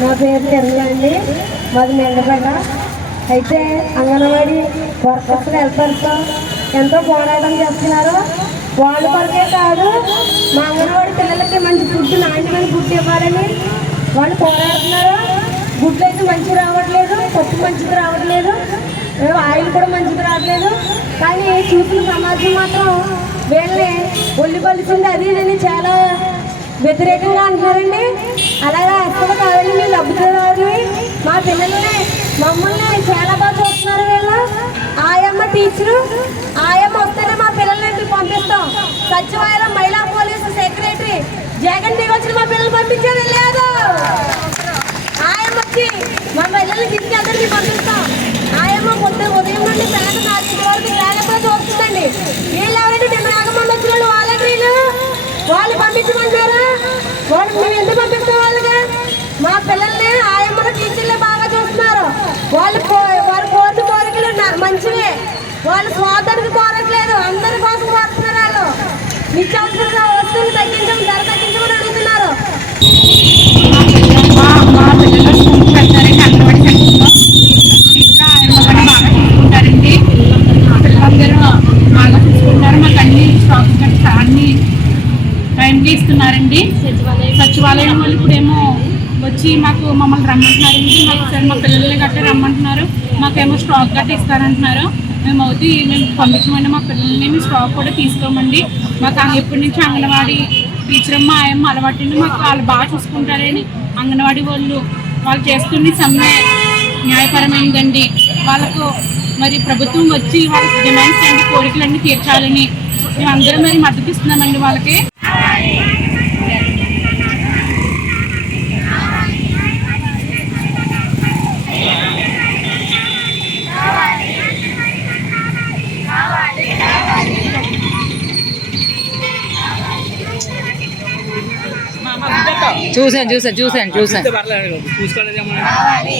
నా పేరు తెరలండి, మాది మెండపేట. అయితే అంగన్వాడీ వర్కర్స్ హెల్పర్స్ ఎంతో పోరాటం చేస్తున్నారు. వాళ్ళ కొరకే కాదు, మా అంగన్వాడీ పిల్లలకి మంచి ఫుడ్, నాణ్యమైన ఫుడ్ ఇవ్వాలని వాళ్ళు పోరాడుతున్నారు. గుడ్లు అయితే మంచిగా రావట్లేదు, పప్పు మంచిగా రావట్లేదు, ఆయిల్ కూడా మంచిగా రావట్లేదు. కానీ చూసిన సమాజం మాత్రం వీళ్ళని ఒళ్ళు పలుతుంది అది ఇదని చాలా వ్యతిరేకంగా అంటున్నారండి. అలాగే అసలు కాదండి, మీ లబ్ధిదారుని మా పిల్లల్ని మమ్మల్ని చాలా బాగా చూస్తున్నారు. వీళ్ళు ఆయమ్మ టీచరు, ఆయమ్మ వస్తేనే మా పిల్లల్ని పంపిస్తాం. సచివాలయం మహిళా పోలీసు సెక్రటరీ జగన్ దిగి వచ్చి మా పిల్లలు పంపించారు లేదు. ఆయమ్మ వచ్చి మా పిల్లల్ని తీసుకెళ్ళడానికి పంపిస్తాం. ఆయమ్మ ఉదయం నుండి సాయంత్రం 4 వరకు జాగ్రత్తగా చూస్తుందండి. వీళ్ళు ఎవరైతే మేము రాగమంది వచ్చిన వాళ్ళు వాలంటీర్లు వాళ్ళు పంపించమంటారా? వాళ్ళు మేము ఎందుకు పంపిస్తాం? వాళ్ళగా మా పిల్లల్ని ఆయమ్మల టీచర్లే బాగా చూస్తున్నారు. వారి కోరికలు మంచివే, వాళ్ళు స్వార్థానికి కోరట్లేదు, అందరి కోసం కోరుతున్నారు. వాళ్ళు నిత్యావసర వస్తువులు తగ్గించమని, ధర తగ్గించమని అడుగుతున్నారు. మా పిల్లలు స్కూల్కి వెళ్తారండి, అంగన్వాడీ సెంటర్లో ఇంకా ఆయమ్మని బాగా చూసుకుంటారండి. పిల్లలందరూ బాగా చూసుకుంటారు. మాకు అన్ని స్టాక్ కట్స్ అన్ని టైంకి ఇస్తున్నారండి. సచివాలయం వాళ్ళు ఇప్పుడేమో వచ్చి మమ్మల్ని రమ్మంటున్నారండి. మా పిల్లల్ని గట్ట రమ్మంటున్నారు. మాకేమో స్టాక్ గట్ట ఇస్తారంటున్నారు. మేము పంపించమండి, మా పిల్లల్ని మేము స్టాక్ కూడా తీసుకోమండి. మాకు ఎప్పటి నుంచి అంగన్వాడీ టీచర్ అమ్మ ఆయమ్మ అలవాటండి. మాకు వాళ్ళు బాగా చూసుకుంటారని అంగన్వాడీ వాళ్ళు చేస్తున్న సమ్మె న్యాయపరమైందండి. వాళ్ళకు మరి ప్రభుత్వం వచ్చి వాళ్ళ డిమాండ్స్ అండి, కోరికలన్నీ తీర్చాలని మేమందరం మరి మద్దతు ఇస్తున్నామండి వాళ్ళకి. చూసాను కావాలి